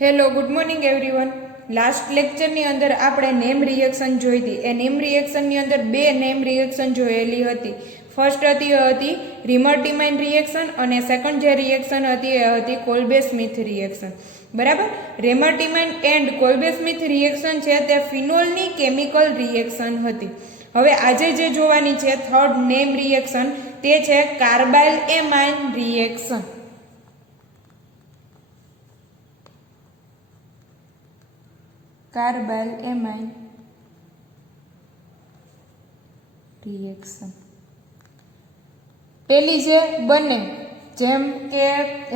Hello good morning everyone. Last લેક્ચરની અંદર આપણે નેમ રિએક્શન જોઈ હતી. એ નેમ રિએક્શનની અંદર બે નેમ રિએક્શન જોયેલી હતી. ફર્સ્ટ હતી રિમર્ટીમાઇન રિએક્શન અને સેકન્ડ જે રિએક્શન હતી એ હતી કોલ્બે સ્મિથ રિએક્શન. બરાબર. રેમર્ટીમાઇન એન્ડ કોલ્બે સ્મિથ રિએક્શન છે તે ફિનોલની કેમિકલ રિએક્શન હતી. હવે આજે જે જોવાની છે થર્ડ નેમ રિએક્શન તે છે carbyl amine reaction. Carbyl amine reaction પેલી જે બંને જેમ કે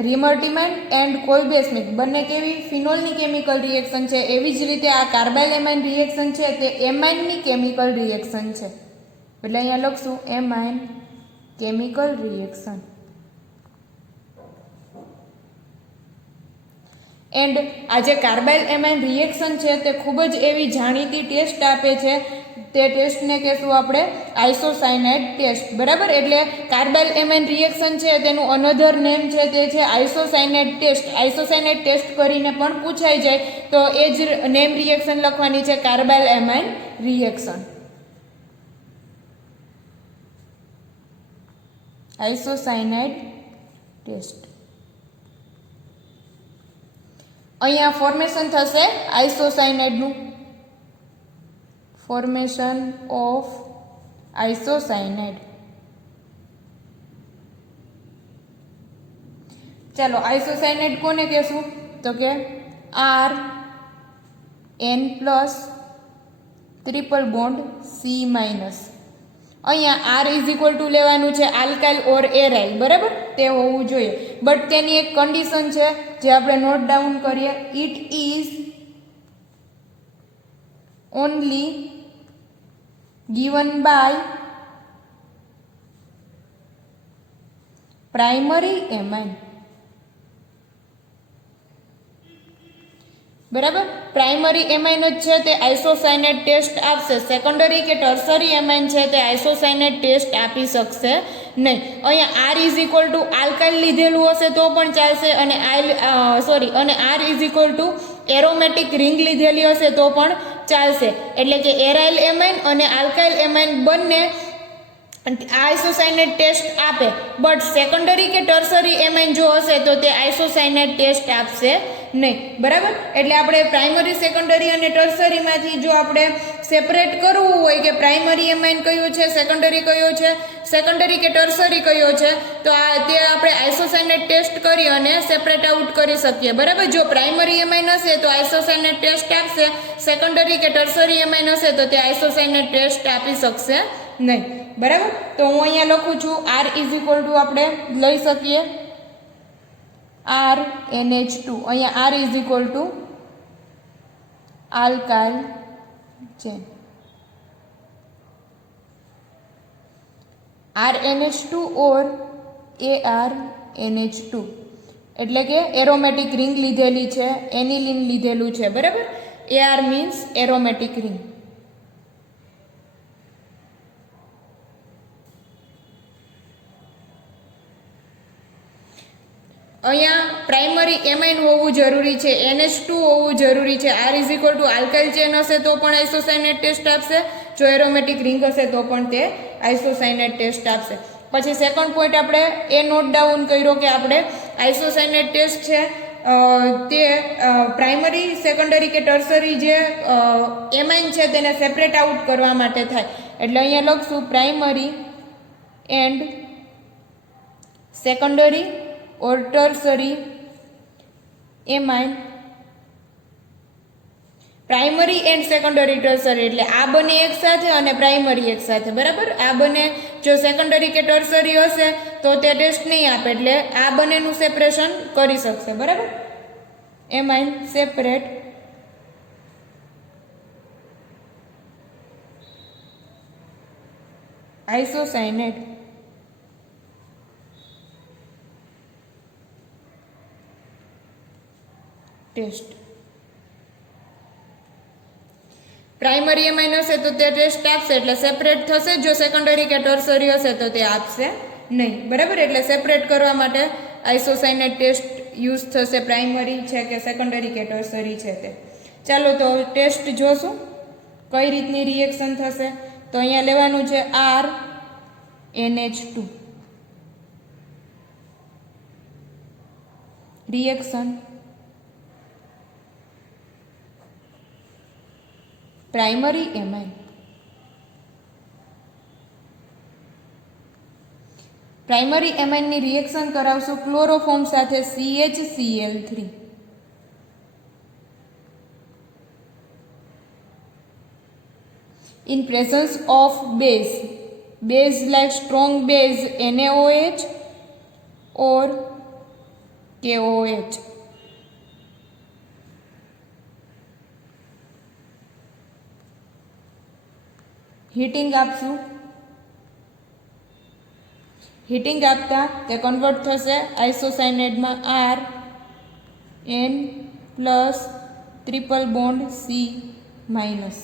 રિમર્ટીમાઇન એન્ડ કોલ્બે સ્મિથ બંને કેવી ફિનોલની કેમિકલ રિએક્શન છે, એવી જ રીતે આ કાર્બાઇલ એમાઇન રિએક્શન છે તે એમાઇનની કેમિકલ રિએક્શન છે. એટલે અહીંયા લખશું એમાઇન કેમિકલ રિએક્શન. એન્ડ આ જે કાર્બાઇલ એમાઇન રિએક્શન છે તે ખૂબ જ એવી જાણીતી ટેસ્ટ આપે છે. તે ટેસ્ટને કહેશું આપણે આઇસોસાયનાઇડ ટેસ્ટ. બરાબર. એટલે કાર્બાઇલ એમાઇન રિએક્શન છે તેનું અનધર નેમ છે તે છે આઇસોસાયનાઇડ ટેસ્ટ. આઇસોસાયનાઇડ ટેસ્ટ કરીને પણ પૂછાઈ જાય તો એ જ નેમ રિએક્શન લખવાની છે carbyl amine reaction. Isocyanide test. અહીંયા ફોર્મેશન થશે આઇસોસાયનાઇડનું. Formation of isocyanide. ચાલો આઇસોસાયનાઇડ કોને કહેશું તો કે R N plus triple bond C minus. અહીંયા આર ઇઝ ઇક્વલ ટુ લેવાનું છે આલ્કાઇલ ઓર એરાઇલ. બરાબર. તે હોવું જોઈએ. બટ તેની એક કન્ડિશન છે જે આપણે નોટ ડાઉન કરીએ. It is only given by primary amine. બરાબર. પ્રાઇમરી એમાઇન જ છે તે આઇસોસાયનાઇડ ટેસ્ટ આપશે. સેકન્ડરી કે ટર્સરી એમાઇન છે તે આઇસોસાયનાઇડ ટેસ્ટ આપી શકશે નહીં. અહીંયા R is equal to alkyl લીધેલું હશે તો પણ ચાલશે અને અને R is equal to aromatic ring લીધેલી હશે તો પણ ચાલશે. એટલે કે એરાઇલ એમાઇન અને આલ્કાઇલ એમાઇન બંને આઇસોસાયનાઇડ ટેસ્ટ આપે. બટ સેકન્ડરી કે ટર્સરી એમાઇન જો હશે તો તે આઇસોસાયનાઇડ ટેસ્ટ આપશે નહીં. બરાબર. એટલે આપણે પ્રાઇમરી, સેકન્ડરી અને ટર્સરીમાંથી જો આપણે સેપરેટ કરવું હોય કે પ્રાઇમરી એમાઇન કયું છે, સેકન્ડરી કયો છે, સેકન્ડરી કે ટર્સરી કયો છે, તો તે આપણે આઇસોસાયનાઇડ ટેસ્ટ કરી અને સેપરેટ આઉટ કરી શકીએ. બરાબર. જો પ્રાઇમરી એમાઇન હશે તો આઇસોસાયનાઇડ ટેસ્ટ આપશે. સેકન્ડરી કે ટર્સરી એમાઇન હશે તો તે આઇસોસાયનાઇડ ટેસ્ટ આપી શકશે નહીં. બરાબર. તો હું અહીંયા લખું છું આર ઇઝ ઇક્વલ ટુ આપણે લઈ શકીએ આર NH2. અહીંયા R is equal to alkyl chain. R NH2 or AR NH2 એટલે કે એરોમેટિક રિંગ લીધેલી છે, એનિલિન લીધેલું છે. બરાબર. AR means aromatic ring. અહીંયા પ્રાઇમરી એમાઇન હોવું જરૂરી છે, NH2 હોવું જરૂરી છે. R is equal to alkyl chain હશે તો પણ આઇસોસાયનાઇડ ટેસ્ટ આપશે. જો એરોમેટિક રિંગ હશે તો પણ તે આઇસોસાયનાઇડ ટેસ્ટ આપશે. પછી સેકન્ડ પોઈન્ટ આપણે એ નોટ ડાઉન કર્યો કે આપણે આઇસોસાયનાઇડ ટેસ્ટ છે તે પ્રાઇમરી, સેકન્ડરી કે ટર્સરી જે એમાઇન છે તેને સેપરેટ આઉટ કરવા માટે થાય. એટલે અહીંયા લખશું primary and secondary or tertiary amine. Primary and secondary tertiary એટલે આ બંને એક સાથે અને પ્રાઇમરી એક સાથે. બરાબર. આ બંને જો સેકન્ડરી કે ટર્સરી હશે તો તે ટેસ્ટ નહીં આપે. એટલે આ બંનેનું સેપરેશન કરી શકશે. બરાબર. Amine separate isocyanide test. Primary amine હશે તો તે ટેસ્ટ આપશે એટલે સેપરેટ થશે. જો સેકન્ડરી કે ટર્સરી હશે તો તે આપશે નહીં. બરાબર. એટલે સેપરેટ કરવા માટે આઇસોસાયનાઇડ ટેસ્ટ યુઝ થશે, પ્રાઇમરી છે કે સેકન્ડરી કે ટર્સરી છે તે. ચાલો તો ટેસ્ટ જોશું કઈ રીતની રિએક્શન થશે. તો અહીંયા લેવાનું છે RNH2 reaction primary amine. Primary એમાઇનની રિએક્શન કરાવશું ક્લોરોફોર્મ સાથે CHCl3. In presence of base like strong base NaOH or KOH. Heating આપશું. હીટિંગ આપતા તે કન્વર્ટ થશે આઇસોસાયનેટમાં RN plus triple bond C minus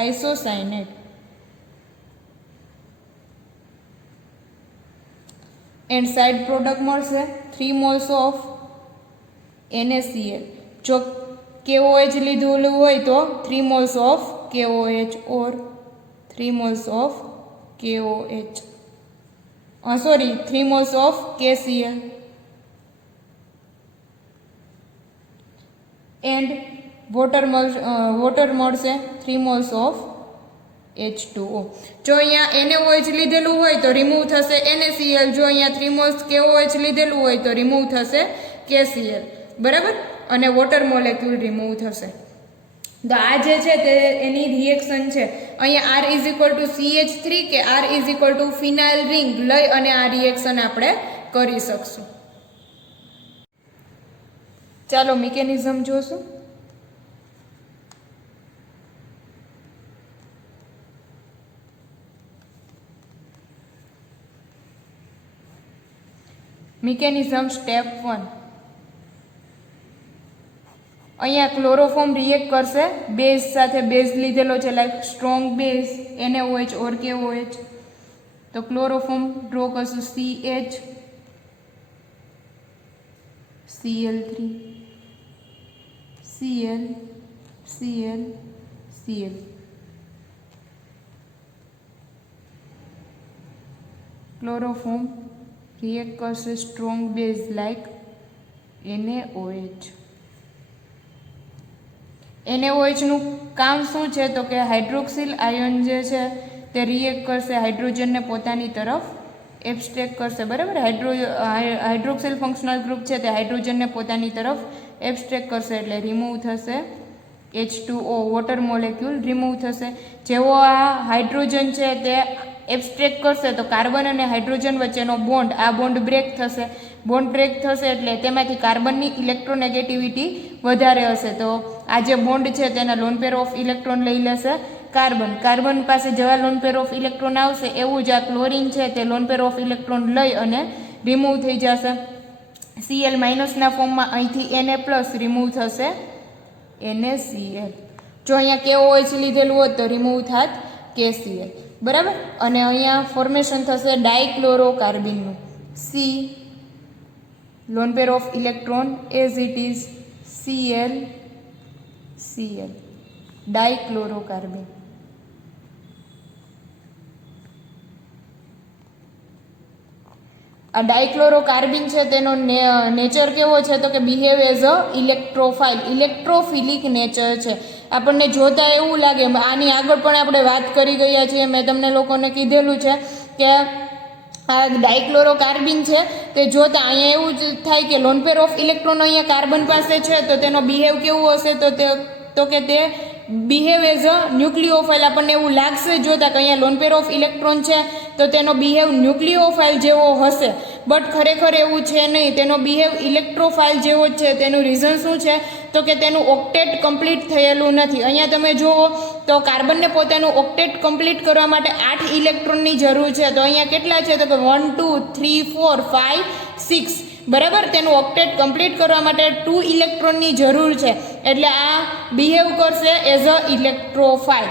isocyanate. And side product મળશે 3 moles of NaCl. જો KOH લીધેલું હોય તો 3 moles of KOH or 3 moles of KOH. 3 moles of KCl. And water મળશે 3 મોલ્સ ઓફ H2O. જો અહીંયા NaOH લીધેલું હોય તો રિમૂવ થશે NaCl. જો અહીંયા 3 મોલ્સ KOH લીધેલું હોય તો રિમૂવ થશે KCl. બરાબર, અને વોટર મોલેક્યુલ રિમૂવ થશે. તો આ જે છે તે એની રિએક્શન છે. અહીંયા R is equal two CH3 કે R is equal two phenyl ring લઈ અને આ રિએક્શન આપણે કરી શકશું. ચાલો મિકેનિઝમ જોશું. Mechanism step 1. અહીંયા ક્લોરોફોર્મ રિએક્ટ કરશે બેઝ સાથે. બેઝ લીધેલો છે like strong base NaOH or KOH. તો ક્લોરોફોર્મ ડ્રો કરશું CH Cl3 Cl Cl Cl. Chloroform react કરશે strong base like NaOH. NaOH નું કામ શું છે તો કે હાઇડ્રોક્સિલ આયન જે છે તે રિએક્ટ કરશે હાઇડ્રોજનને પોતાની તરફ એબ્સ્ટ્રેક્ટ કરશે. બરાબર, હાઇડ્રોક્સિલ ફંક્શનલ ગ્રુપ છે તે હાઇડ્રોજનને પોતાની તરફ એબ્સ્ટ્રેક્ટ કરશે એટલે રિમૂવ થશે H2O. વોટર મોલેક્યુલ રિમૂવ થશે. જેવો આ હાઇડ્રોજન છે તે એબ્સ્ટ્રેક્ટ કરશે તો કાર્બન અને હાઇડ્રોજન વચ્ચેનો બોન્ડ, આ બોન્ડ બ્રેક થશે. બોન્ડ બ્રેક થશે એટલે તેમાંથી કાર્બનની ઇલેક્ટ્રોનેગેટિવિટી વધારે હશે. તો આ જે બોન્ડ છે તેના લોન પેર ઓફ ઇલેક્ટ્રોન લઈ લેશે કાર્બન. કાર્બન પાસે જેવા લોન પેર ઓફ ઇલેક્ટ્રોન આવશે એવું જ આ ક્લોરીન છે તે લોન પેર ઓફ ઇલેક્ટ્રોન લઈ અને રિમૂવ થઈ જશે. Cl માઇનસના ફોર્મમાં અહીંથી Na પ્લસ રિમૂવ થશે NaCl. જો અહીંયા KOH લીધેલું હોત તો રિમૂવ થાત KCl. બરાબર, અને અહીંયા ફોર્મેશન થશે ડાયક્લોરોકાર્બિનનું. C lone pair of electron as it is Cl Cl dichlorocarbene. આ ડાયક્લોરોકાર્બિન છે તેનો નેચર કેવો છે તો કે behave as a electrophile, electrophilic nature છે. આપણને જોતા એવું લાગે, આની આગળ પણ આપણે વાત કરી ગયા છીએ, મેં તમને લોકોને કીધેલું છે કે આ ડાયક્લોરોકાર્બિન છે તે જોતા અહીંયા એવું જ થાય કે લોન પેર ઓફ ઇલેક્ટ્રોન અહીંયા કાર્બન પાસે છે તો તેનો બિહેવ કેવું હશે તો કે તે બિહેવ એઝ અ ન્યુક્લિયોફાઇલ. આપણને એવું લાગશે જોતા કે અહીંયા લોન પેર ઓફ ઇલેક્ટ્રોન છે તો તેનો બિહેવ ન્યુક્લિયોફાઇલ જેવો હશે, બટ ખરેખર એવું છે નહીં. તેનો બિહેવ ઇલેક્ટ્રોફાઇલ જેવો જ છે. તેનું રીઝન શું છે તો કે તેનું ઓક્ટેટ કમ્પ્લીટ થયેલું નથી. અહીંયા તમે જુઓ તો કાર્બનને પોતાનું ઓક્ટેટ કમ્પ્લીટ કરવા માટે 8 ઇલેક્ટ્રોનની જરૂર છે. તો અહીંયા કેટલા છે તો કે 1 2 3 4 5 6. બરાબર, તેનું ઓક્ટેટ કમ્પ્લીટ કરવા માટે 2 ઇલેક્ટ્રોનની જરૂર છે. એટલે આ બિહેવ કરશે as a electrophile,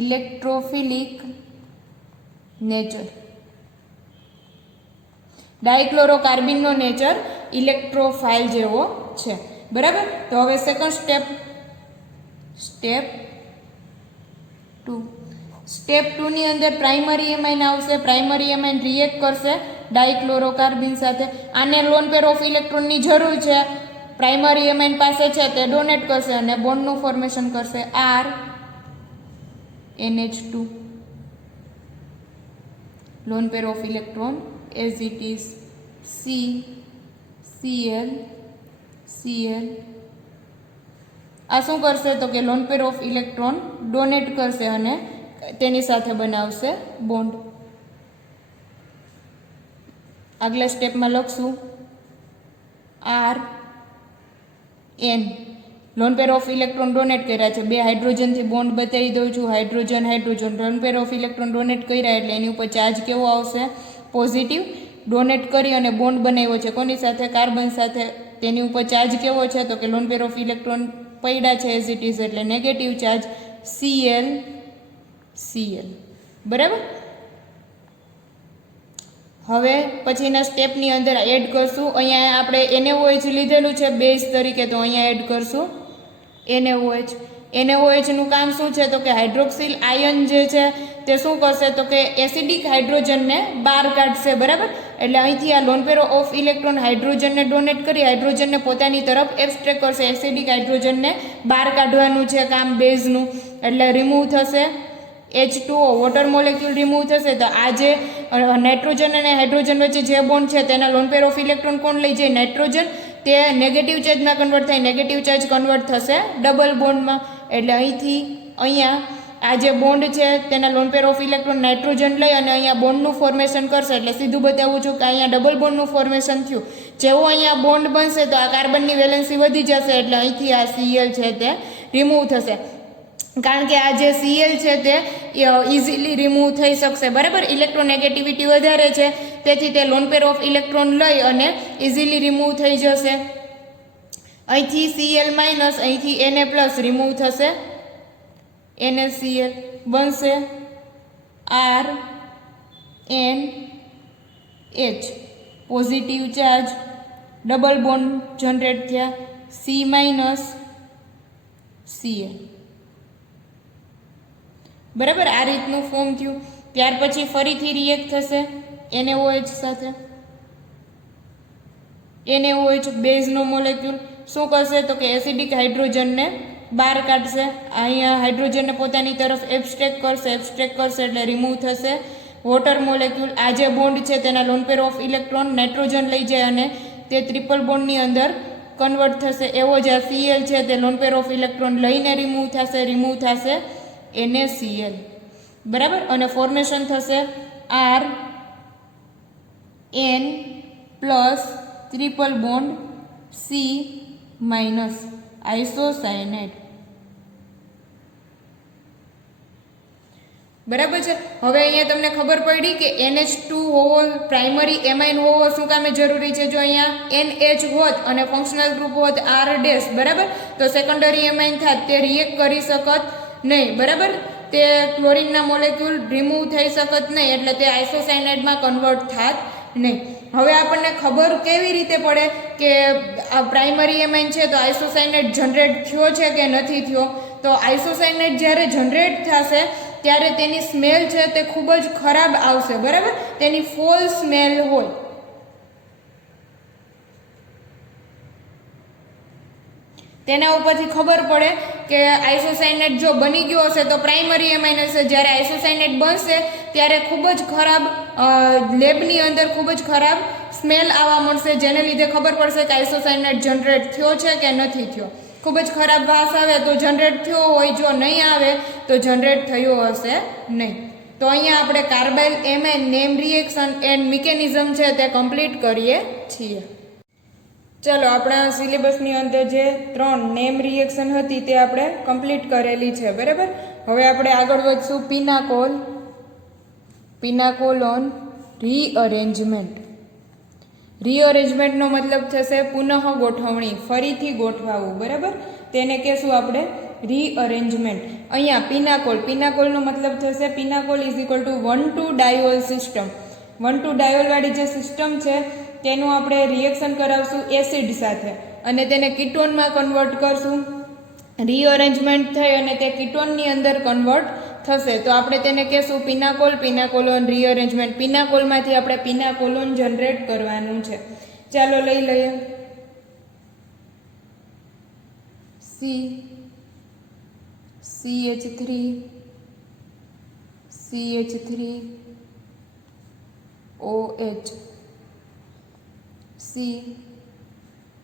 electrophilic nature. ડાયક્લોરોકાર્બનનો નેચર ઇલેક્ટ્રોફાઇલ જેવો છે, બરાબર. તો હવે સેકન્ડ સ્ટેપ 2 ની અંદર પ્રાઇમરી એમાઇન આવશે. પ્રાઇમરી એમાઇન રિએક્ટ કરશે ડાયક્લોરોકાર્બન સાથે. આને લોન પેર ઓફ ઇલેક્ટ્રોનની જરૂર છે, પ્રાઇમરી એમાઇન પાસે છે, તે ડોનેટ કરશે અને બોન્ડનું ફોર્મેશન કરશે RNH2. Loan pair of electron as it is CCl. આ શું કરશે તો કે loan pair of electron donate કરશે અને તેની સાથે બનાવશે બોન્ડ. આગલા સ્ટેપમાં લખશું RN. Loan pair of electron donate કર્યા છે, 2 હાઇડ્રોજનથી બોન્ડ બતાવી દઉં છું, hydrogen loan pair of electron donate કર્યા એટલે એની ઉપર ચાર્જ કેવો આવશે? પોઝિટિવ. ડોનેટ કરી અને બોન્ડ બનાવ્યો છે કોની સાથે? કાર્બન સાથે. તેની ઉપર ચાર્જ કેવો છે તો કે લોન પેર ઓફ ઇલેક્ટ્રોન પડ્યા છે એઝ ઇટ ઇઝ એટલે નેગેટિવ ચાર્જ Cl. બરાબર. હવે પછીના સ્ટેપની અંદર એડ કરશું. અહીંયા આપણે NaOH લીધેલું છે બેઝ તરીકે, તો અહીંયા એડ કરશું NaOH. NaOH નું કામ શું છે તો કે હાઇડ્રોક્સિલ આયન જે છે તે શું કરશે તો કે એસિડિક હાઇડ્રોજનને બહાર કાઢશે, બરાબર. એટલે અહીંથી આ લોન પેર ઓફ ઇલેક્ટ્રોન હાઇડ્રોજનને ડોનેટ કરી હાઇડ્રોજનને પોતાની તરફ એબ્સ્ટ્રેક્ટ કરશે. એસિડિક હાઇડ્રોજનને બહાર કાઢવાનું છે કામ બેઝનું, એટલે રિમૂવ થશે H2O, વોટર મોલેક્યુલ રિમૂવ થશે. તો આ જે નાઇટ્રોજન અને હાઇડ્રોજન વચ્ચે જે બોન્ડ છે તેના લોન પેર ઓફ ઇલેક્ટ્રોન કોણ લઈ જાય? નાઇટ્રોજન. તે નેગેટિવ ચાર્જમાં કન્વર્ટ થાય, નેગેટિવ ચાર્જ કન્વર્ટ થશે ડબલ બોન્ડમાં. એટલે અહીંથી અહીંયા આ જે બોન્ડ છે તેના lone pair of electron nitrogen લઈ અને અહીંયા બોન્ડનું ફોર્મેશન કરશે. એટલે સીધું બતાવું છું કે અહીંયા ડબલ બોન્ડનું ફોર્મેશન થયું. જેવું અહીંયા બોન્ડ બનશે તો આ કાર્બનની વેલેન્સી વધી જશે, એટલે અહીંથી આ Cl છે તે રિમૂવ થશે. કારણ કે આ જે Cl છે તે ઇઝીલી રિમૂવ થઈ શકશે, બરાબર. ઇલેક્ટ્રોનેગેટિવિટી વધારે છે તેથી તે લોન પેર ઓફ ઇલેક્ટ્રોન લઈ અને ઇઝીલી રિમૂવ થઈ જશે. અહીંથી Cl માઇનસ, અહીંથી Na પ્લસ રિમૂવ થશે, NaCl બનશે RNH. Positive charge, double bond generate થયા, C માઇનસ Cl, બરાબર. આ રીતનું ફોર્મ થયું. ત્યાર પછી ફરીથી રિએક્ટ થશે NaOH સાથે. NaOH બેઝનો મોલેક્યુલ શું કરશે તો કે એસિડિક હાઇડ્રોજનને બહાર કાઢશે. અહીંયા હાઇડ્રોજનને પોતાની તરફ એબ્સ્ટ્રેક્ટ કરશે એટલે રિમૂવ થશે વોટર મોલેક્યુલ. આ જે બોન્ડ છે તેના lone pair of electron nitrogen લઈ જાય અને તે ટ્રિપલ બોન્ડની અંદર કન્વર્ટ થશે. એવો જ આ Cl છે તે લોન પેર ઓફ ઇલેક્ટ્રોન લઈને રિમૂવ થશે NaCl, બરાબર. અને ફોર્મેશન થશે RN plus triple bond C minus isocyanide, બરાબર છે. હવે અહીંયા તમને ખબર પડી કે NH2 હોવો, પ્રાઇમરી એમાઇન હોવો શું કામે જરૂરી છે? જો અહીંયા NH હોત અને ફંક્શનલ ગ્રુપ હોત R ડેશ, બરાબર, તો સેકન્ડરી એમાઇન થાત તે રિએક્ટ કરી શકત નહીં, બરાબર. તે ક્લોરિનના મોલેક્યુલ રિમૂવ થઈ શકત નહીં, એટલે તે આઇસોસાયનાઇડમાં કન્વર્ટ થાત નહીં. હવે આપણને ખબર કેવી રીતે પડે કે આ પ્રાઇમરી એમાઇન છે તો આઇસોસાયનાઇડ જનરેટ થયો છે કે નથી થયો? તો આઇસોસાયનાઇડ જ્યારે જનરેટ થશે ત્યારે તેની સ્મેલ છે તે ખૂબ જ ખરાબ આવશે, બરાબર. તેની ફોલ સ્મેલ હોય. તેના ઉપરથી ખબર પડે કે આઇસોસાયનાઇડ જો બની ગયો હશે તો પ્રાઇમરી એમાઇન હશે. જ્યારે આઇસોસાયનાઇડ બનશે ત્યારે ખૂબ જ ખરાબ લેબની અંદર ખૂબ જ ખરાબ સ્મેલ આવવા મળશે, જેને લીધે ખબર પડશે કે આઇસોસાયનાઇડ જનરેટ થયો છે કે નથી થયો. ખૂબ જ ખરાબ વાસ આવે તો જનરેટ થયો હોય, જો નહીં આવે તો જનરેટ થયો હશે નહીં. તો અહીંયા આપણે carbyl amine name reaction and mechanism છે તે કમ્પ્લીટ કરીએ છીએ. ચલો, આપણા સિલેબસની અંદર જે 3 નેમ રિએક્શન હતી તે આપણે કમ્પ્લીટ કરેલી છે, બરાબર. હવે આપણે આગળ વધશું પિનાકોલોન રીઅરેન્જમેન્ટ. રીઅરેન્જમેન્ટનો મતલબ થશે પુનઃ ગોઠવણી, ફરીથી ગોઠવાવું, બરાબર. તેને કહેશું આપણે રીઅરેન્જમેન્ટ. અહીંયા પિનાકોલનો મતલબ થશે પિનાકોલ is equal two 1,2 diol system. 1,2 ડાયોલવાળી જે સિસ્ટમ છે તેનું આપણે રિએક્શન કરાવશું એસિડ સાથે અને તેને કીટોનમાં કન્વર્ટ કરશું. રીઅરેન્જમેન્ટ થઈ અને તે કીટોનની અંદર કન્વર્ટ થશે તો આપણે તેને કહેશું પિનાકોલ, પિનાકોલોન રીઅરેન્જમેન્ટ. પિનાકોલમાંથી આપણે પિનાકોલોન જનરેટ કરવાનું છે. ચાલો લઈ લઈએ. CH3 OH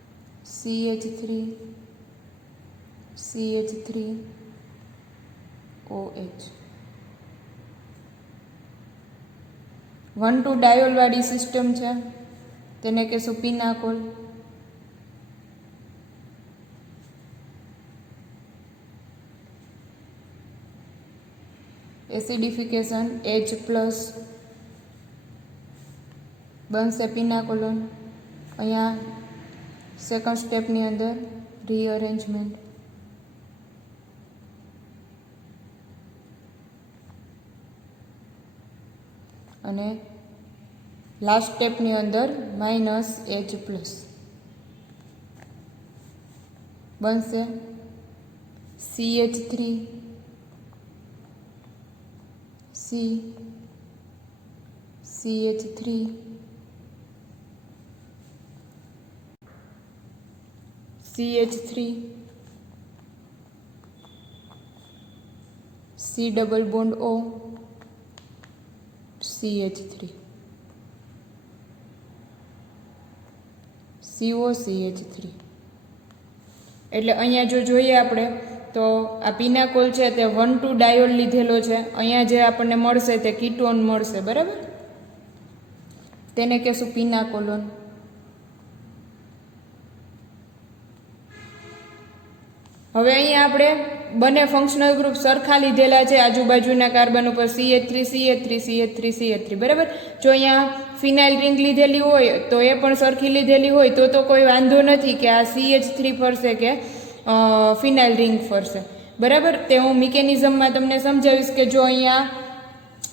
CH3 OH 1,2 ડાયોલવાળી system છે તેને કહેશું પિનાકોલ. એસિડિફિકેશન H+ બનશે પિનાકોલોન. અહીંયા સેકન્ડ સ્ટેપની અંદર રીઅરેન્જમેન્ટ. અને લાસ્ટ સ્ટેપની અંદર -H+ બનશે CH3 CH3 C double bond O CH3 COCH3. એટલે અહીંયા જો જોઈએ આપણે તો આ પિનાકોલ છે તે 1,2 ડાયોલ લીધેલો છે. અહીંયા જે આપણને મળશે તે કીટોન મળશે, બરાબર. તેને કહેશું પિનાકોલોન. હવે અહીંયા આપણે બંને ફંક્શનલ ગ્રુપ સરખા લીધેલા છે આજુબાજુના કાર્બન ઉપર CH3 બરાબર. જો અહીંયા ફિનાઇલ રિંગ લીધેલી હોય તો એ પણ સરખી લીધેલી હોય તો કોઈ વાંધો નથી કે આ CH3 ફરશે કે ફિનાઇલ રિંગ ફરશે, બરાબર. તે હું મિકેનિઝમમાં તમને સમજાવીશ કે જો અહીંયા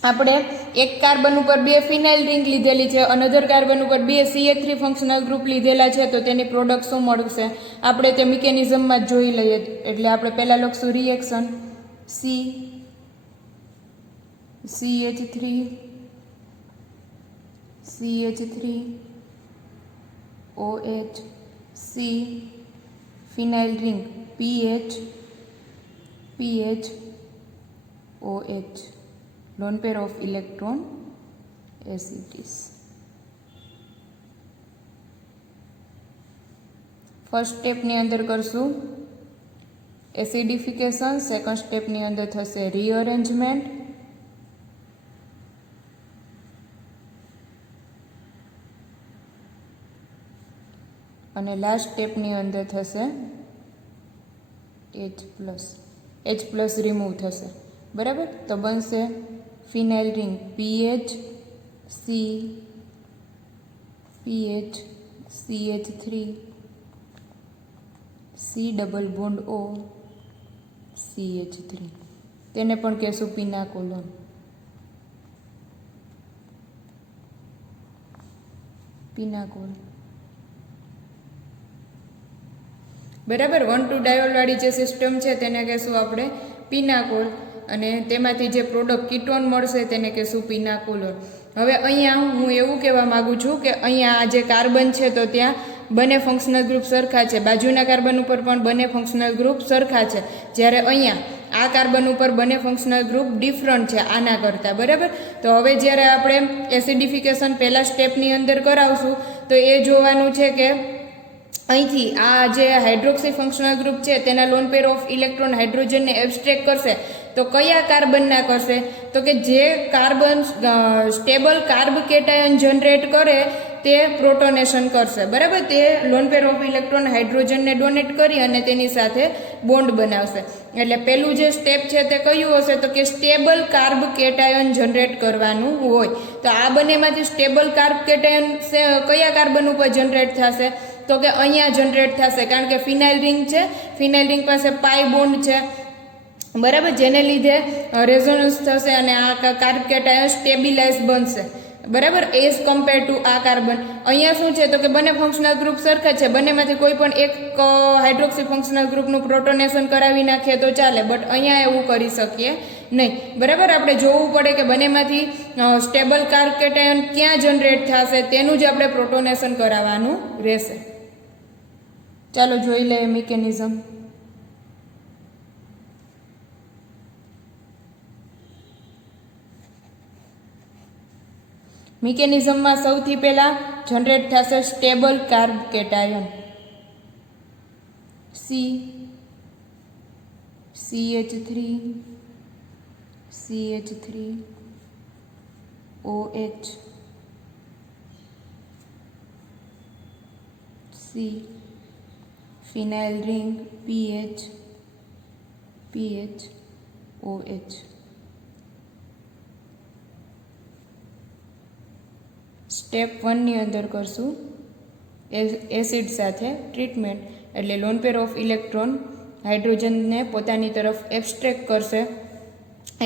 આપણે એક કાર્બન ઉપર 2 ફિનાઇલ રિંગ લીધેલી છે, અનધર કાર્બન ઉપર 2 CH3 ફંક્શનલ ગ્રુપ લીધેલા છે તો તેની પ્રોડક્ટ શું મળશે આપણે તે મિકેનિઝમમાં જ જોઈ લઈએ. એટલે આપણે પહેલાં લખશું reaction CH3 OH C phenyl ring PH OH lone pair of electron as it is. First સ્ટેપની અંદર કરશું એસિડિફિકેશન, સેકન્ડ સ્ટેપની અંદર થશે રીઅરેન્જમેન્ટ, અને લાસ્ટ સ્ટેપની અંદર થશે H+ રિમૂવ થશે, બરાબર. તો બનશે phenyl ring PH CH3 C double bond O CH3. તેને પણ કહેશું પિનાકોલોન. બરાબર. 1,2 ડાયોલવાળી જે સિસ્ટમ છે તેને કહેશું આપણે પિનાકોલ અને તેમાંથી જે પ્રોડક્ટ કીટોન મળશે તેને કહેશું પિનાકોલોન. હવે અહીંયા હું એવું કહેવા માગું છું કે અહીંયા આ જે કાર્બન છે તો ત્યાં બંને ફંક્શનલ ગ્રુપ સરખા છે, બાજુના કાર્બન ઉપર પણ બંને ફંક્શનલ ગ્રુપ સરખા છે, જ્યારે અહીંયા આ કાર્બન ઉપર બંને ફંક્શનલ ગ્રુપ ડિફરન્ટ છે આના કરતાં, બરાબર. તો હવે જ્યારે આપણે એસિડિફિકેશન પહેલા સ્ટેપની અંદર કરાવશું તો એ જોવાનું છે કે અહીંથી આ જે હાઇડ્રોક્સી ફંક્શનલ ગ્રુપ છે તેના લોન પેર ઓફ ઇલેક્ટ્રોન હાઇડ્રોજનને એબ્સ્ટ્રેક્ટ કરશે તો કયા કાર્બનના કરશે, તો કે જે carbon stable carbocation generate કરે તે પ્રોટોનેશન કરશે, બરાબર. તે લોન પેર ઓફ ઇલેક્ટ્રોન હાઇડ્રોજનને ડોનેટ કરી અને તેની સાથે બોન્ડ બનાવશે. એટલે પહેલું જે સ્ટેપ છે તે કયું હશે તો કે સ્ટેબલ કાર્બ કેટાયન જનરેટ કરવાનું હોય. તો આ બંનેમાંથી સ્ટેબલ કાર્બ કેટાયન કયા કાર્બન ઉપર જનરેટ થશે તો કે અહીંયા જનરેટ થશે, કારણ કે ફિનાઇલ રિંગ છે, ફિનાઇલ રિંગ પાસે પાઈ બોન્ડ છે, બરાબર, જેને લીધે રેઝોનન્સ થશે અને આ કાર્બ કેટાયન સ્ટેબિલાઇઝ બનશે. બરાબર, એઝ કમ્પેર ટુ આ કાર્બન. અહીંયા શું છે તો કે બંને ફંક્શનલ ગ્રુપ સરખા છે, બંનેમાંથી કોઈ પણ એક હાઇડ્રોક્સી ફંક્શનલ ગ્રુપનું પ્રોટોનેશન કરાવી નાખીએ તો ચાલે, બટ અહીંયા એવું કરી શકીએ નહીં. બરાબર, આપણે જોવું પડે કે બંનેમાંથી સ્ટેબલ કાર્બ કેટાયન ક્યાં જનરેટ થશે તેનું જ આપણે પ્રોટોનેશન કરાવવાનું રહેશે. ચાલો જોઈ લઈએ મિકેનિઝમ. મિકેનિઝમમાં સૌથી પહેલા જનરેટ થશે stable carb cation CH3 OH C phenyl ring PH OH. Step 1 ની અંદર કરશું એસિડ સાથે ટ્રીટમેન્ટ, એટલે લોન પેર ઓફ ઇલેક્ટ્રોન હાઇડ્રોજનને પોતાની તરફ એબ્સ્ટ્રેક્ટ કરશે,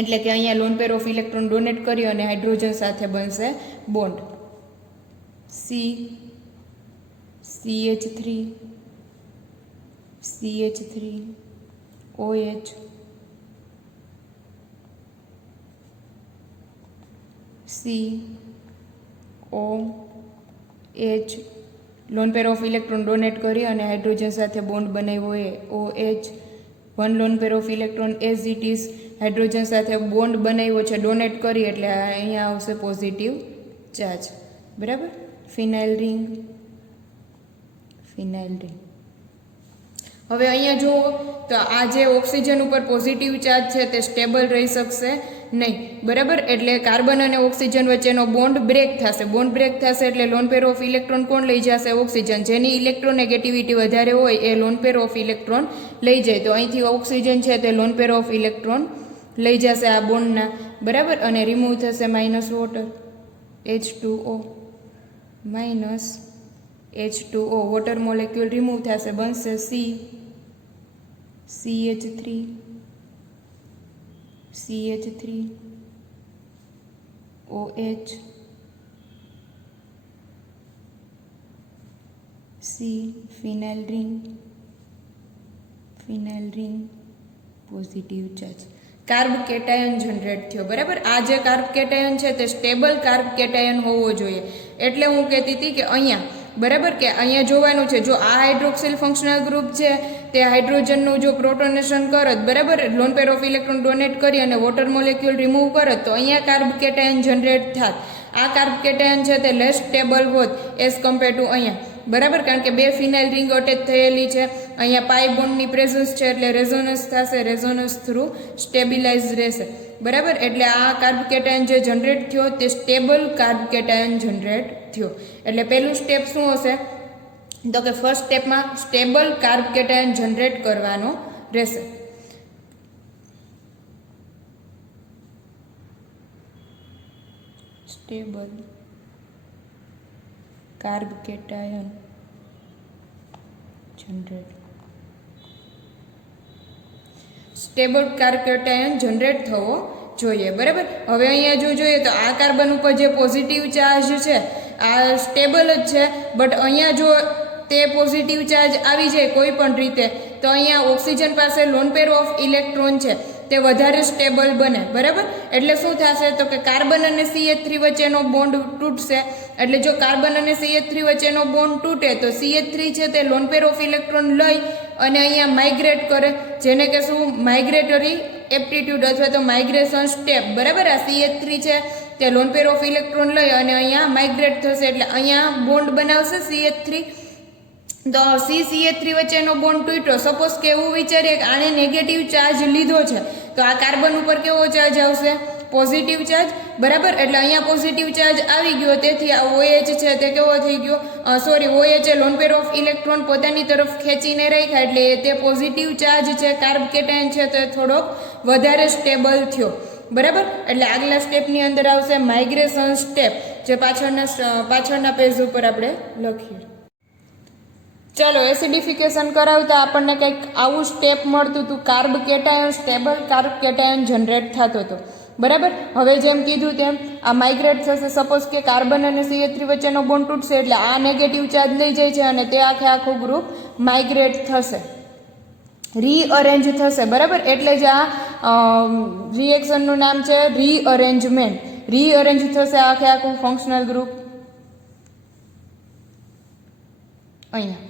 એટલે કે અહીંયા loan pair of electron donate કરી અને હાઇડ્રોજન સાથે બનશે bond. CH3 OH C OH loan pair of electron donate કરી અને હાઇડ્રોજન સાથે બોન્ડ બનાવ્યો એ OH. 1 loan pair of electron as it is hydrogen સાથે બોન્ડ બનાવ્યો છે ડોનેટ કરી, એટલે અહીંયા આવશે પોઝિટિવ ચાર્જ. બરાબર, ફિનાઇલ રિંગ. હવે અહીંયા જુઓ તો આ જે ઓક્સિજન ઉપર પોઝિટિવ ચાર્જ છે તે સ્ટેબલ રહી શકશે નહીં. બરાબર, એટલે કાર્બન અને ઓક્સિજન વચ્ચેનો બોન્ડ બ્રેક થશે. બોન્ડ બ્રેક થશે એટલે લોન પેર ઓફ ઇલેક્ટ્રોન કોણ લઈ જશે? ઓક્સિજન. જેની ઇલેક્ટ્રોનેગેટિવિટી વધારે હોય એ લોન પેર ઓફ ઇલેક્ટ્રોન લઈ જાય. તો અહીંથી ઓક્સિજન છે તે લોન પેર ઓફ ઇલેક્ટ્રોન લઈ જશે આ બોન્ડના. બરાબર, અને રિમૂવ થશે minus water H2O minus H2O. Water molecule remove થશે, બનશે CH3 OH C phenyl ring positive charge. Carbocation generate થયો. બરાબર, આ જે કાર્બ કેટાયન છે તે સ્ટેબલ કાર્બ કેટાયન હોવો જોઈએ. એટલે હું કહેતી હતી કે અહીંયા બરાબર કે અહીંયા જોવાનું છે, જો આ હાઇડ્રોક્સિલ ફંક્શનલ ગ્રુપ છે તે હાઇડ્રોજનનું જો પ્રોટોનેશન કરત, બરાબર, loan pair of electron donate કરી અને વોટર મોલેક્યુલ રિમૂવ કરત, તો અહીંયા કાર્બ કેટાયન જનરેટ થાત. આ કાર્બ કેટાયન છે તે લેસ સ્ટેબલ હોત એઝ કમ્પેર ટુ અહીંયા. બરાબર, કારણ કે બે ફિનાઇલ રિંગ અટેચ થયેલી છે, અહીંયા પાઈ બોન્ડની પ્રેઝન્સ છે એટલે રેઝોનન્સ થશે, રેઝોનન્સ થ્રુ સ્ટેબિલાઇઝ રહેશે. બરાબર, એટલે આ કાર્બ કેટાયન જે જનરેટ થયો તે સ્ટેબલ કાર્બ કેટાયન જનરેટ થયો. એટલે પહેલું સ્ટેપ શું હશે તો કે ફર્સ્ટ સ્ટેપમાં સ્ટેબલ કાર્બ કેટાયન જનરેટ કરવાનો રહેશે. Stable carbocation generate. Stable carbocation generate થવો જોઈએ. બરાબર, હવે અહીંયા જો જોઈએ તો આ કાર્બન ઉપર જે પોઝિટિવ ચાર્જ છે આ સ્ટેબલ જ છે, બટ અહીંયા જો તે પોઝિટિવ ચાર્જ આવી જાય કોઈ પણ રીતે તો અહીંયા ઓક્સિજન પાસે લોન પેર ઓફ ઇલેક્ટ્રોન છે તે વધારે સ્ટેબલ બને. બરાબર, એટલે શું થશે તો કે કાર્બન અને CH3 વચ્ચેનો બોન્ડ તૂટશે. એટલે જો કાર્બન અને CH3 વચ્ચેનો બોન્ડ તૂટે તો CH3 છે તે લોન પેર ઓફ ઇલેક્ટ્રોન લઈ અને અહીંયા માઇગ્રેટ કરે, જેને કે શું માઇગ્રેટરી એપ્ટિટ્યુડ અથવા તો માઇગ્રેશન સ્ટેપ. બરાબર, આ CH3 છે તે લોન પેર ઓફ ઇલેક્ટ્રોન લઈ અને અહીંયા માઇગ્રેટ થશે, એટલે અહીંયા બોન્ડ બનાવશે CH3. તો CH3 વચ્ચેનો બોન્ડ તૂટ્યો. સપોઝ કે એવું વિચારીએ કે આને નેગેટિવ ચાર્જ લીધો છે તો આ કાર્બન ઉપર કેવો ચાર્જ આવશે? Positive charge. બરાબર, એટલે અહીંયા પોઝિટિવ ચાર્જ આવી ગયો, તેથી આ OH છે તે કેવો થઈ ગયો? OH A loan pair of electron પોતાની તરફ ખેંચીને રાખ્યા, એટલે તે પોઝિટિવ ચાર્જ છે કાર્બ કેટાયન છે તે થોડોક વધારે સ્ટેબલ થયો. બરાબર, એટલે આગલા સ્ટેપની અંદર આવશે માઇગ્રેશન સ્ટેપ, જે પાછળના પેજ ઉપર આપણે લખીએ. ચાલો, એસિડિફિકેશન કરાવતા આપણને કંઈક આવું સ્ટેપ મળતું હતું. Carb cation stable carbocation generate થતો હતો. બરાબર. હવે જેમ કીધું તેમ આ માઇગ્રેટ થશે. સપોઝ કે કાર્બન અને CH3 વચ્ચેનો બોન્ડ તૂટશે એટલે આ નેગેટિવ ચાર્જ લઈ જાય છે અને તે આખું ગ્રુપ માઇગ્રેટ થશે, રીઅરેન્જ થશે. બરાબર. એટલે જ આ રિએક્શનનું નામ છે રીઅરેન્જમેન્ટ. રીઅરેન્જ થશે આખું ફંક્શનલ ગ્રુપ અહીંયા.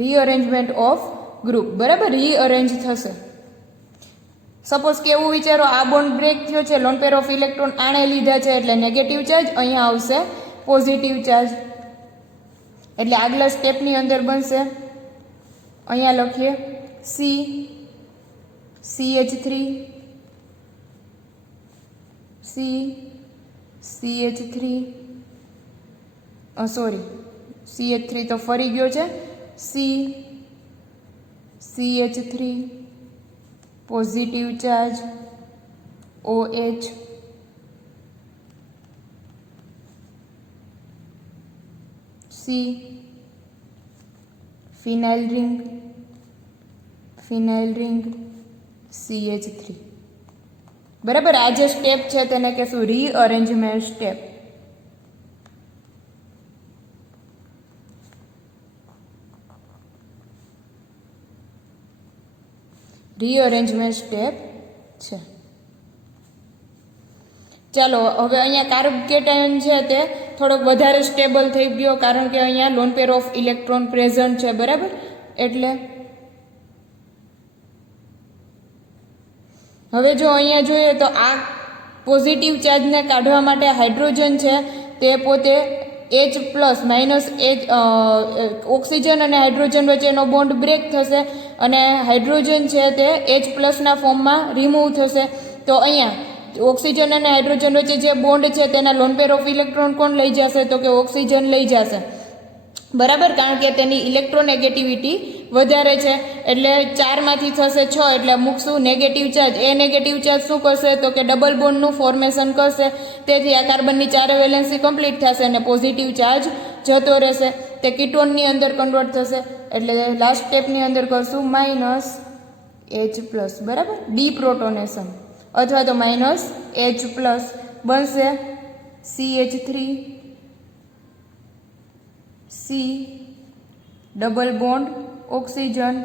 રીઅરેન્જમેન્ટ ઓફ ગ્રુપ. બરાબર. રીઅરેન્જ થશે. સપોઝ કે એવું વિચારો આ બોન્ડ બ્રેક થયો છે, લોન પેર ઓફ ઇલેક્ટ્રોન આણે લીધા છે એટલે નેગેટિવ ચાર્જ, અહીંયા આવશે પોઝિટિવ ચાર્જ. એટલે આગલા સ્ટેપની અંદર બનશે, અહીંયા લખીએ CH3 CH3 તો ફરી ગયો છે, CH3 positive charge OH C phenyl ring CH3. બરાબર. આ જે સ્ટેપ છે તેને કહેશું રીઅરેન્જમેન્ટ સ્ટેપ. રીઅરેન્જમેન્ટ સ્ટેપ છે. ચાલો હવે અહીંયા કાર્બ કેટાયન છે તે થોડોક વધારે સ્ટેબલ થઈ ગયો, કારણ કે અહીંયા loan pair of electron present છે. બરાબર. એટલે હવે જો અહીંયા જોઈએ તો આ પોઝિટિવ ચાર્જને કાઢવા માટે હાઇડ્રોજન છે તે પોતે H પ્લસ માઇનસ ઓક્સિજન અને હાઇડ્રોજન વચ્ચેનો બોન્ડ બ્રેક થશે અને હાઇડ્રોજન છે તે H પ્લસના ફોર્મમાં રિમૂવ થશે. તો અહીંયા ઓક્સિજન અને હાઇડ્રોજન વચ્ચે જે બોન્ડ છે તેના લોન પેર ઓફ ઇલેક્ટ્રોન કોણ લઈ જશે? તો કે ઓક્સિજન લઈ જશે. બરાબર. કારણ કે તેની ઇલેક્ટ્રોનેગેટિવિટી વધારે છે એટલે 4 માંથી થશે 6 એટલે મૂકશું નેગેટિવ ચાર્જ. એ નેગેટિવ ચાર્જ શું કરશે? તો કે ડબલ બોન્ડનું ફોર્મેશન કરશે. તેથી આ કાર્બનની 4 વેલેન્સી કમ્પ્લીટ થશે અને પોઝિટિવ ચાર્જ જતો રહેશે. તે કીટોનની અંદર કન્વર્ટ થશે. એટલે લાસ્ટ સ્ટેપની અંદર કરશું -H+. બરાબર. ડીપ્રોટોનેશન અથવા તો -H+ બનશે CH3 C double bond oxygen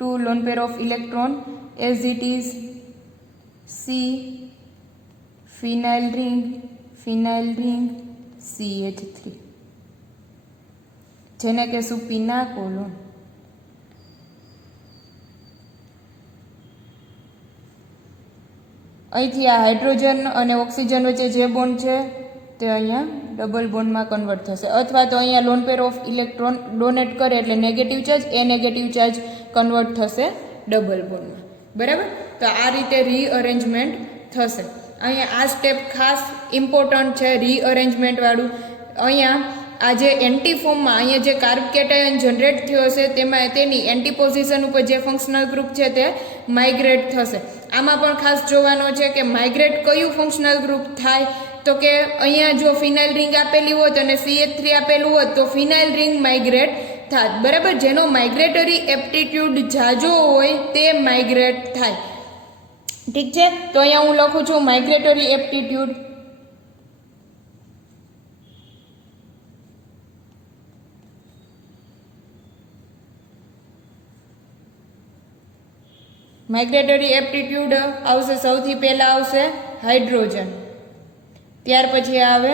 2 loan pair of electron as it is C phenyl ring CH3 જેને કહેશું પિનાકોલોન. અહીંથી આ હાઇડ્રોજન અને ઓક્સિજન વચ્ચે જે બોન્ડ છે તે અહીંયા ડબલ બોન્ડમાં કન્વર્ટ થશે, અથવા તો અહીંયા loan pair of electron donate કરે એટલે નેગેટિવ ચાર્જ, એ નેગેટિવ ચાર્જ કન્વર્ટ થશે ડબલ બોન્ડમાં. બરાબર. તો આ રીતે રીઅરેન્જમેન્ટ થશે. અહીંયા આ સ્ટેપ ખાસ ઇમ્પોર્ટન્ટ છે રીઅરેન્જમેન્ટ વાળું. અહીંયા આ જે એન્ટી ફોર્મમાં અહીંયા જે કાર્બ કેટાયન જનરેટ થયો છે તેમાં તેની એન્ટી પોઝિશન ઉપર જે ફંક્શનલ ગ્રુપ છે તે માઇગ્રેટ થશે. આમાં પણ ખાસ જોવાનું છે કે માઇગ્રેટ કયું ફંક્શનલ ગ્રુપ થાય? તો કે અહીંયા જો ફિનાઇલ રિંગ આપેલી હોત અને CH3 આપેલું હોત તો ફિનાઇલ રિંગ માઇગ્રેટ થાત. બરાબર. જેનો માઇગ્રેટરી એપ્ટિટ્યુડ જાજો હોય તે માઇગ્રેટ થાય. ઠીક છે. તો અહીંયા હું લખું છું માઇગ્રેટરી એપ્ટિટ્યુડ. માઇગ્રેટરી એપ્ટિટ્યુડ આવશે, સૌથી પહેલાં આવશે હાઇડ્રોજન, ત્યાર પછી આવે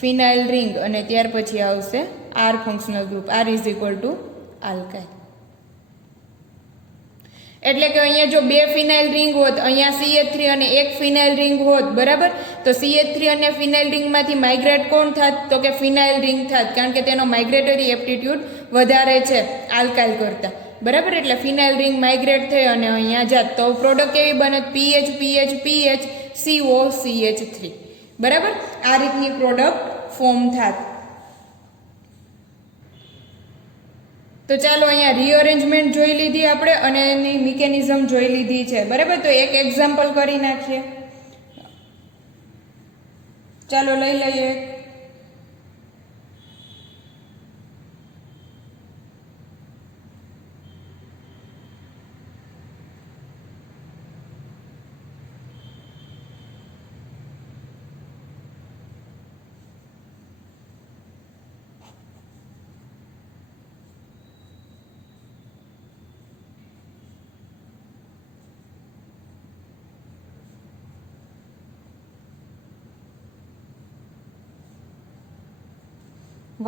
ફિનાઇલ રિંગ અને ત્યાર પછી આવશે R functional group. R = alkyl. એટલે કે અહીંયા જો 2 ફિનાઇલ રિંગ હોત, અહીંયા CH3 અને 1 ફિનાઇલ રિંગ હોત. બરાબર. તો CH3 અને ફિનાઇલ રિંગમાંથી માઇગ્રેટ કોણ થાત? તો કે ફિનાઇલ રિંગ થાત, કારણ કે તેનો માઇગ્રેટરી એપ્ટિટ્યુડ વધારે છે આલ્કાઇલ કરતાં. બરાબર. એટલે ફિનાઇલ રિંગ માઇગ્રેટ થઈ અને અહીંયા જાત. તો પ્રોડક્ટ કેવી બને? PH PH PH CO CH3. બરાબર. આ રીતની પ્રોડક્ટ ફોર્મ થાત. તો ચાલો અહીંયા રીઅરેન્જમેન્ટ જોઈ લીધી આપણે અને એની મિકેનિઝમ જોઈ લીધી છે. બરાબર. તો એક એક્ઝામ્પલ કરી નાખીએ. ચાલો લઈ લઈએ.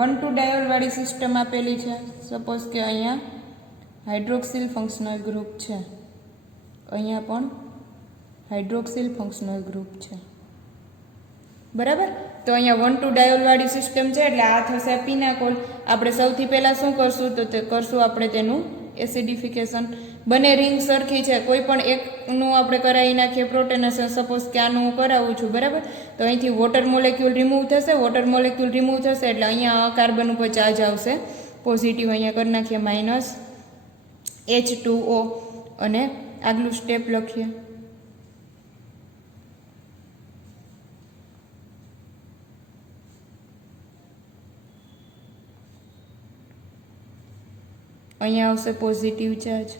1,2 ડાયોલવાળી સિસ્ટમ આપેલી છે. સપોઝ કે અહીંયા હાઇડ્રોક્સિલ ફંક્શનલ ગ્રુપ છે, અહીંયા પણ હાઇડ્રોક્સિલ ફંક્શનલ ગ્રુપ છે. બરાબર. તો અહીંયા 1,2 ડાયોલવાળી સિસ્ટમ છે એટલે આ થશે પિનાકોલ. આપણે સૌથી પહેલાં શું કરશું તો તે કરશું આપણે તેનું એસિડિફિકેશન. બંને રિંગ સરખી છે, કોઈ પણ એકનું આપણે કરાવી નાખીએ પ્રોટેનેશન. સપોઝ કે આનું હું કરાવું છું, બરાબર. તો અહીંથી વોટર મોલેક્યુલ રિમૂવ થશે. વોટર મોલેક્યુલ રિમૂવ થશે એટલે અહીંયા કાર્બન ઉપર ચાર્જ આવશે પોઝિટિવ. અહીંયા કરી નાખીએ -H2O અને આગલું સ્ટેપ લખીએ. અહીંયા આવશે પોઝિટિવ ચાર્જ.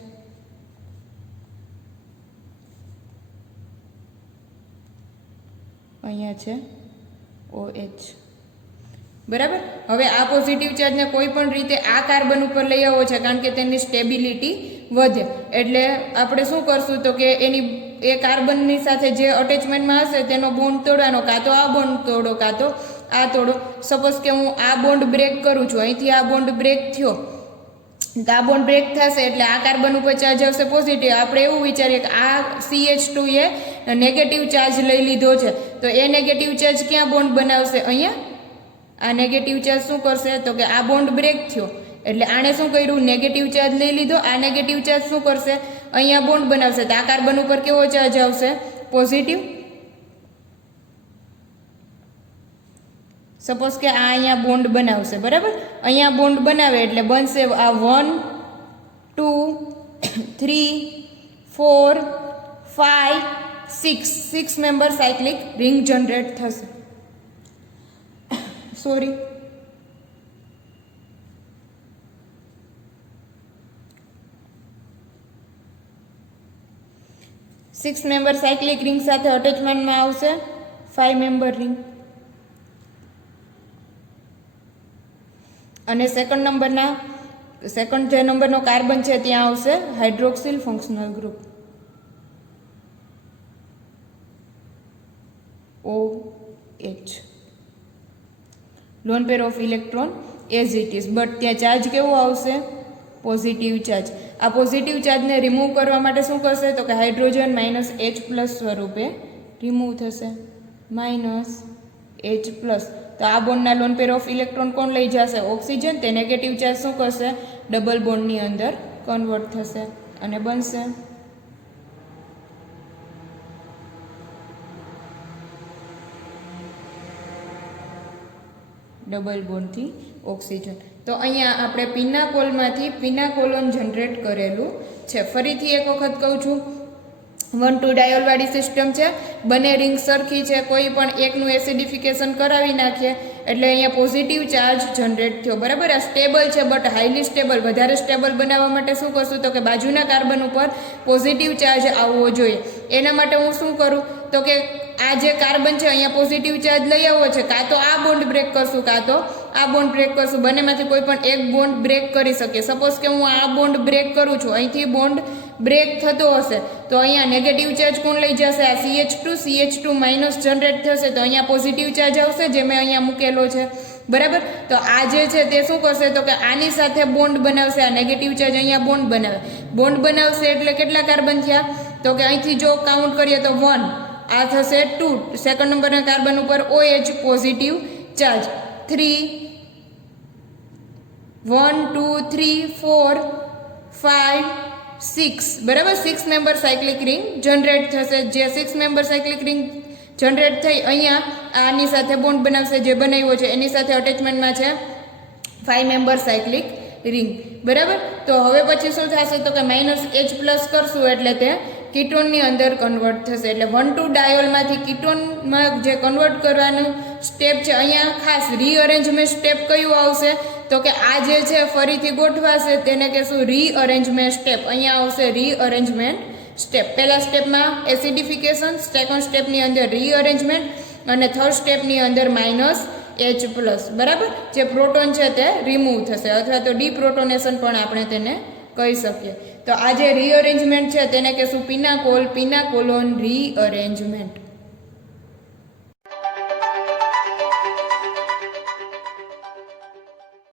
અહીંયા છે OH. બરાબર. હવે આ પોઝિટિવ ચાર્જને કોઈ પણ રીતે આ કાર્બન ઉપર લઈ આવવો છે કારણ કે તેની સ્ટેબિલિટી વધે. એટલે આપણે શું કરશું તો કે એની એ કાર્બનની સાથે જે અટેચમેન્ટમાં હશે તેનો બોન્ડ તોડવાનો, કાં તો આ બોન્ડ તોડો કાં તો આ તોડો. સપોઝ કે હું આ બોન્ડ બ્રેક કરું છું, અહીંથી આ બોન્ડ બ્રેક થયો, આ બોન્ડ બ્રેક થશે એટલે આ કાર્બન ઉપર ચાર્જ આવશે પોઝિટિવ. આપણે એવું વિચારીએ કે આ CH2 એ નેગેટિવ ચાર્જ લઈ લીધો છે, તો એ નેગેટિવ ચાર્જ ક્યાં બોન્ડ બનાવશે? અહીંયા. આ નેગેટિવ ચાર્જ શું કરશે તો કે આ બોન્ડ બ્રેક થયો એટલે આણે શું કર્યું? નેગેટિવ ચાર્જ લઈ લીધો. આ નેગેટિવ ચાર્જ શું કરશે? અહીંયા બોન્ડ બનાવશે. તો આ કાર્બન ઉપર કેવો ચાર્જ આવશે? પોઝિટિવ. સપોઝ કે આ અહીંયા બોન્ડ બનાવશે, બરાબર. અહીંયા બોન્ડ બનાવે એટલે બનશે આ 1 2 3 4 5 6 મેમ્બર સાયક્લિક રિંગ જનરેટ થશે. Sorry, six member cyclic ring સાથે અટેચમેન્ટમાં આવશે 5 મેમ્બર રિંગ. અને સેકન્ડ જે નંબરનો કાર્બન છે ત્યાં આવશે hydroxyl functional group OH. Loan pair of electron as it is, but ત્યાં ચાર્જ કેવો આવશે? Positive charge. આ પોઝિટિવ ચાર્જને રિમૂવ કરવા માટે શું કરશે તો કે હાઇડ્રોજન -H+ સ્વરૂપે રિમૂવ થશે. -H+. તો આ બોન્ડના લોન પેર ઓફ ઇલેક્ટ્રોન કોણ લઈ જશે? ઓક્સિજન. તે નેગેટિવ ચાર્જ શું કરશે? ડબલ બોન્ડની અંદર કન્વર્ટ થશે અને બનશે ડબલ બોન્ડથી ઓક્સિજન. તો અહીંયા આપણે પિનાકોલમાંથી પિનાકોલોન જનરેટ કરેલું છે. ફરીથી એક વખત કહું છું, 1,2 ડાયોલવાળી સિસ્ટમ છે, બંને રિંગ સરખી છે, કોઈ પણ એકનું એસિડિફિકેશન કરાવી નાખીએ એટલે અહીંયા પોઝિટિવ ચાર્જ જનરેટ થયો. બરાબર. આ સ્ટેબલ છે બટ હાઈલી સ્ટેબલ. વધારે સ્ટેબલ બનાવવા માટે શું કરશું તો કે બાજુના કાર્બન ઉપર પોઝિટિવ ચાર્જ આવવો જોઈએ. એના માટે હું શું કરું તો કે આ જે કાર્બન છે અહીંયા પોઝિટિવ ચાર્જ લઈ આવવો છે, કાં તો આ બોન્ડ બ્રેક કરશું કાં તો આ બોન્ડ બ્રેક કરશું. બંનેમાંથી કોઈ પણ એક બોન્ડ બ્રેક કરી શકીએ. સપોઝ કે હું આ બોન્ડ બ્રેક કરું છું, અહીંથી બોન્ડ બ્રેક થતો હશે તો અહીંયા નેગેટિવ ચાર્જ કોણ લઈ જશે? આ CH2 માઇનસ જનરેટ થશે તો અહીંયા પોઝિટિવ ચાર્જ આવશે જે મેં અહીંયા મૂકેલો છે. બરાબર. તો આ જે છે તે શું કરશે તો કે આની સાથે બોન્ડ બનાવશે. આ નેગેટિવ ચાર્જ અહીંયા બોન્ડ બનાવે. બોન્ડ બનાવશે એટલે કેટલા કાર્બન થયા તો કે અહીંથી જો કાઉન્ટ કરીએ તો 1, આ થશે 2, સેકન્ડ નંબરના કાર્બન ઉપર OH પોઝિટિવ ચાર્જ, 3 1 2 3 4 5 6. બરાબર. 6 મેમ્બર સાયક્લિક રિંગ જનરેટ થશે. જે 6 મેમ્બર સાયક્લિક રિંગ જનરેટ થઈ અહીંયા આની સાથે બોન્ડ બનાવશે જે બનાવ્યો છે એની સાથે અટેચમેન્ટમાં છે 5 મેમ્બર સાયક્લિક રિંગ. બરાબર. તો હવે પછી શું થશે તો કે -H+ કરશું એટલે તે કીટોનની અંદર કન્વર્ટ થશે. એટલે 1,2 ડાયોલમાંથી કીટોનમાં જે કન્વર્ટ કરવાનું સ્ટેપ છે અહીંયા ખાસ રીઅરેન્જમેન્ટ સ્ટેપ કયું આવશે તો કે આ જે છે ફરીથી ગોઠવાશે તેને કહેશું રીઅરેન્જમેન્ટ સ્ટેપ. અહીંયા આવશે રીઅરેન્જમેન્ટ સ્ટેપ. પહેલા સ્ટેપમાં એસિડિફિકેશન, સેકન્ડ સ્ટેપની અંદર રીઅરેન્જમેન્ટ અને થર્ડ સ્ટેપની અંદર -H+. બરાબર. જે પ્રોટોન છે તે રિમૂવ થશે અથવા તો ડીપ્રોટોનેશન પણ આપણે તેને કહી શકીએ. તો આ જે રીઅરેન્જમેન્ટ છે તેને કહેશું પિનાકોલોન રીઅરેન્જમેન્ટ.